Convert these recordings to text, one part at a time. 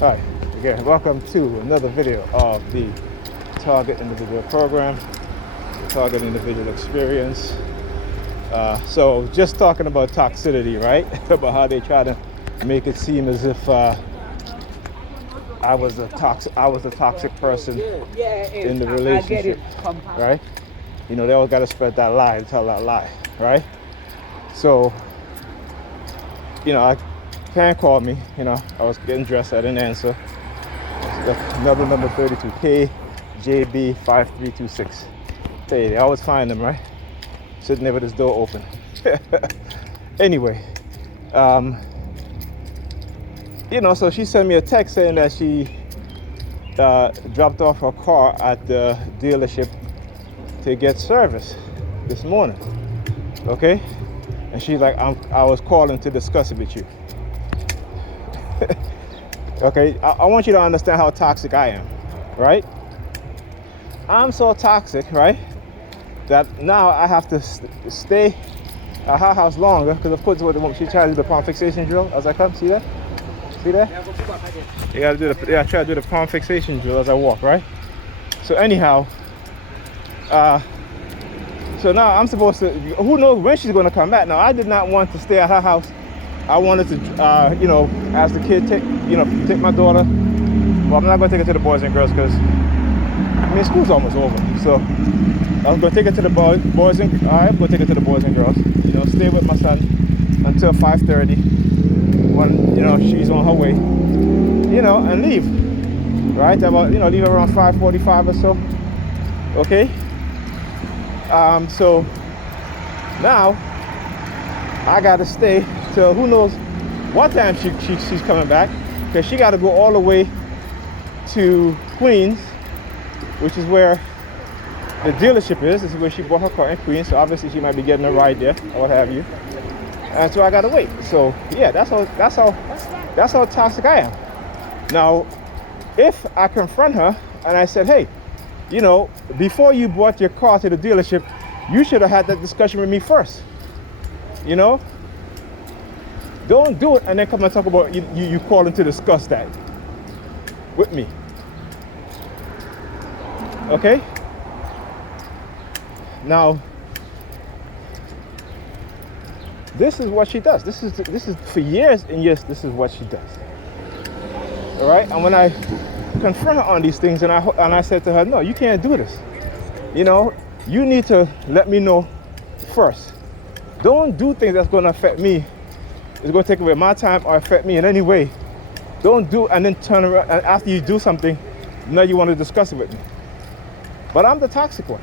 Hi, again, welcome to another video of the Target Individual Program, the Target Individual Experience. So just talking about toxicity, right? About how they try to make it seem as if I was a toxic person in the relationship, right? You know, they always got to spread that lie and tell that lie, right? So, you know, I can call me, you know, I was getting dressed, I didn't answer. Another number 32K JB5326. Hey, they always find them, right? Sitting there with his door open. Anyway, you know, so she sent me a text saying that she dropped off her car at the dealership to get service this morning. Okay? And she's like, I was calling to discuss it with you. Okay, I want you to understand how toxic I am, right? I'm so toxic, right, that now I have to stay at her house longer because, of course, she tried to do the palm fixation drill as I come. See that? See that? You gotta do the. Yeah, I try to do the palm fixation drill as I walk, right? So anyhow, so now I'm supposed to. Who knows when she's gonna come back? Now I did not want to stay at her house. I wanted to, you know, as the kid, take my daughter. Well, I'm not gonna take her to the boys and girls because I mean school's almost over. So I was gonna take her to the boys and I'm gonna take her to the boys and girls. You know, stay with my son until 5:30 when, you know, she's on her way. You know, and leave. Right? About, you know, leave around 5:45 or so. Okay. So now I gotta stay till who knows what time she's coming back, because she got to go all the way to Queens, which is where the dealership is. This is where she bought her car in Queens, so obviously she might be getting a ride there or what have you. And so I gotta wait. So yeah, that's how toxic I am. Now, if I confront her and I said, hey, you know, before you brought your car to the dealership, you should have had that discussion with me first. You know, don't do it and then come and talk about you calling to discuss that with me. Okay? Now, this is what she does. This is for years and years. This is what she does. All right? And when I confront her on these things, and I said to her, no, you can't do this. You know, you need to let me know first. Don't do things that's going to affect me. It's going to take away my time or affect me in any way. Don't do and then turn around, and after you do something, now you want to discuss it with me. But I'm the toxic one.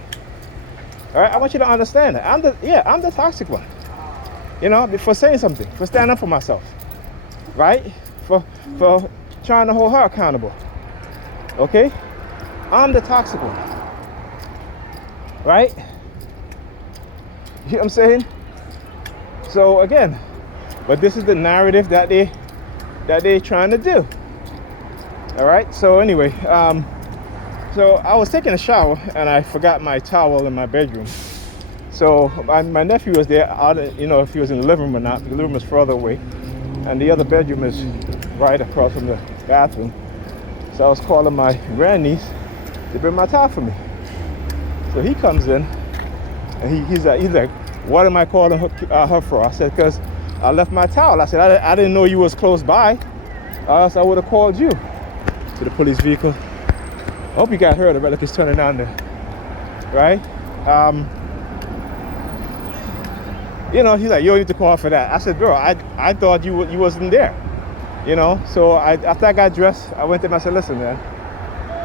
All right, I want you to understand that. I'm the toxic one. You know, for saying something, for standing up for myself, right? For trying to hold her accountable. Okay? I'm the toxic one. Right? You know what I'm saying? So again, but this is the narrative that they trying to do. All right. So anyway, so I was taking a shower and I forgot my towel in my bedroom. So my nephew was there. I don't, you know, if he was in the living room or not. The living room is further away, and the other bedroom is right across from the bathroom. So I was calling my grandniece to bring my towel for me. So he comes in and he's like, what am I calling her for? I said, because I left my towel. I said, I didn't know you was close by, or else I would have called you. To the police vehicle. I hope you got heard. The red light is turning on there. Right? You know, he's like, you don't need to call for that. I said, bro, I thought you wasn't there. You know, so after I got dressed, I went to him and I said, listen, man,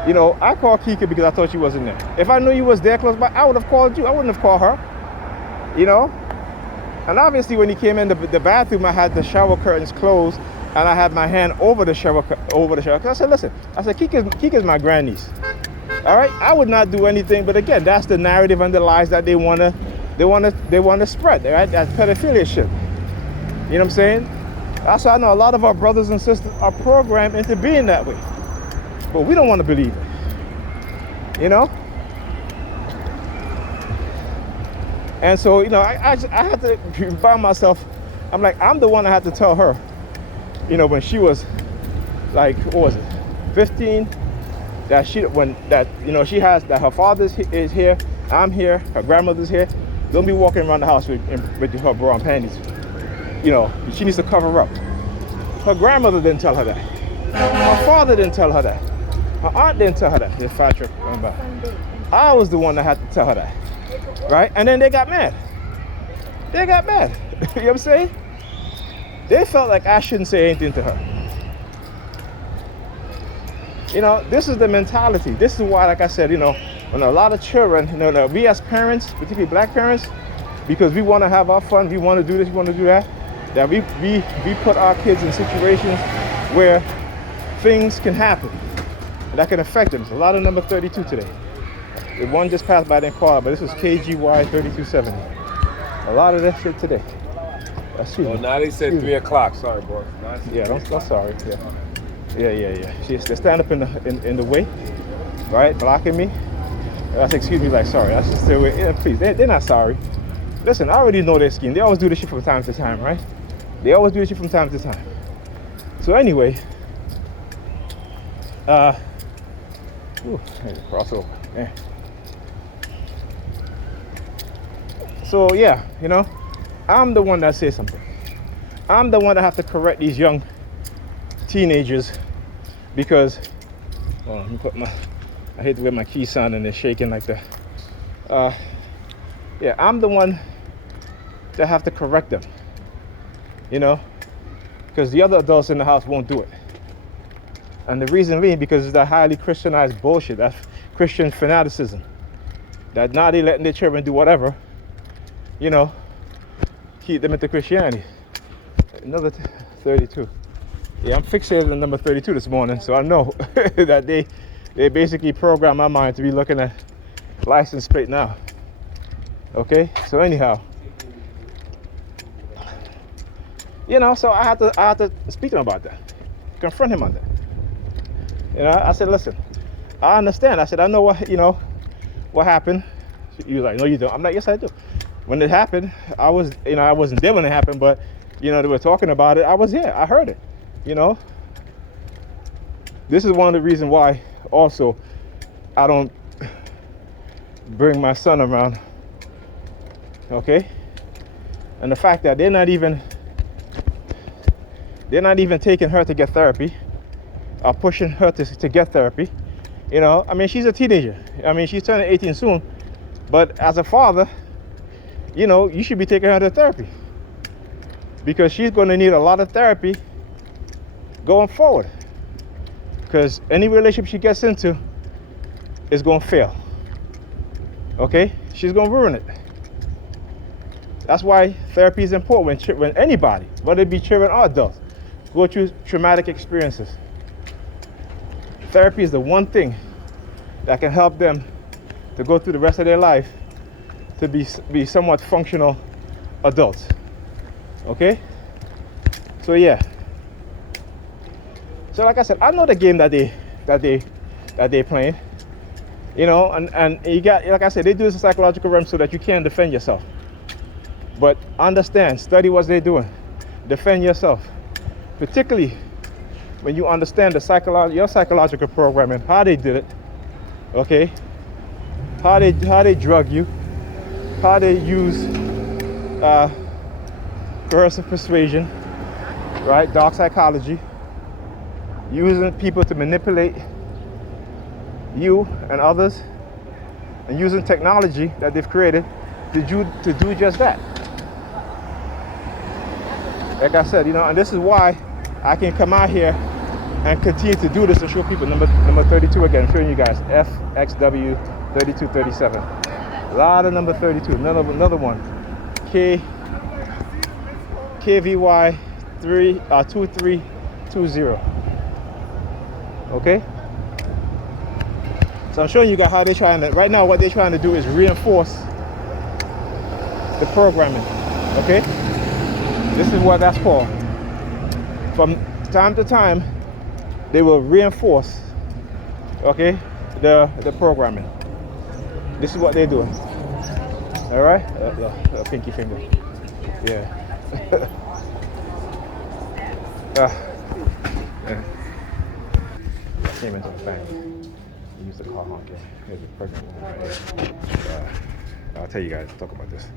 you know, I called Kika because I thought you wasn't there. If I knew you was there close by, I would have called you. I wouldn't have called her. You know? And obviously when he came in the bathroom, I had the shower curtains closed and I had my hand over the shower. Cause I said, listen, Kika's my grandniece. All right? I would not do anything, but again, that's the narrative and the lies that they wanna spread, right? That pedophilia shit. You know what I'm saying? Also, I know a lot of our brothers and sisters are programmed into being that way. But we don't want to believe it. You know? And so, you know, I had to by myself. I'm like, I'm the one that had to tell her, you know, when she was like, what was it, 15, that she she has, that her father is here, I'm here, her grandmother's here. Don't be walking around the house with her bra and panties. She needs to cover up. Her grandmother didn't tell her that. Her father didn't tell her that. Her aunt didn't tell her that. The fat trip going by. I was the one that had to tell her that, right? And then they got mad. You know what I'm saying? They felt like I shouldn't say anything to her. This is the mentality. This is why, like I said, when a lot of children, we as parents, particularly black parents, because we want to have our fun, we want to do this, we want to do that, that we put our kids in situations where things can happen that can affect them. There's a lot of number 32 today. The one just passed by, didn't call it, but this was KGY 3270. A lot of that shit today. Well, now they said 3 o'clock. Sorry, boy. Yeah, don't sorry. Yeah. They stand up in the way, right, blocking me. I said, excuse me, like, sorry. I should stay away. Yeah, please. They're not sorry. Listen, I already know their scheme. They always do this shit from time to time, right? They always do this shit from time to time. So anyway, cross over. Yeah. So yeah, I'm the one that says something. I'm the one that have to correct these young teenagers because, let me put I hate the way my keys sound and they're shaking like that. Yeah, I'm the one that have to correct them, because the other adults in the house won't do it. And the reason being because it's that highly Christianized bullshit, that Christian fanaticism, that now they letting their children do whatever, keep them into Christianity. Another 32. Yeah, I'm fixated on number 32 this morning, so I know that they basically programmed my mind to be looking at license plate now. Okay, so anyhow, so I had to speak to him about that, confront him on that. I said, listen, I understand. I said, I know what happened. He was like, no, you don't. I'm like, yes, I do. When it happened, I wasn't there when it happened, but they were talking about it. I was here. I heard it. This is one of the reasons why also I don't bring my son around. Okay? And the fact that they're not even taking her to get therapy, or pushing her to get therapy. She's a teenager. She's turning 18 soon. But as a father, you should be taking her to therapy, because she's going to need a lot of therapy going forward, because any relationship she gets into is going to fail. Okay? She's going to ruin it. That's why therapy is important when anybody, whether it be children or adults, go through traumatic experiences. Therapy is the one thing that can help them to go through the rest of their life to be somewhat functional adults. Okay? So yeah. So like I said, I know the game that they playing. And you got, like I said, they do this in psychological realm so that you can't defend yourself. But understand, study what they're doing. Defend yourself. Particularly when you understand your psychological programming, how they did it, okay? How they drug you, how they use coercive persuasion, right? Dark psychology, using people to manipulate you and others, and using technology that they've created to do just that. Like I said, and this is why I can come out here and continue to do this and show people. Number 32 again, I'm showing you guys, FXW 3237. A lot of number 32. Another one, KVY 2320. Okay. So I'm showing you guys how they're trying to. Right now, what they're trying to do is reinforce the programming. Okay. This is what that's called. From time to time, they will reinforce, okay, the programming. This is what they're doing. All right, pinky finger. Yeah. Yeah. came into the family. He used to call honking. He was a pregnant woman. I'll tell you guys, talk about this.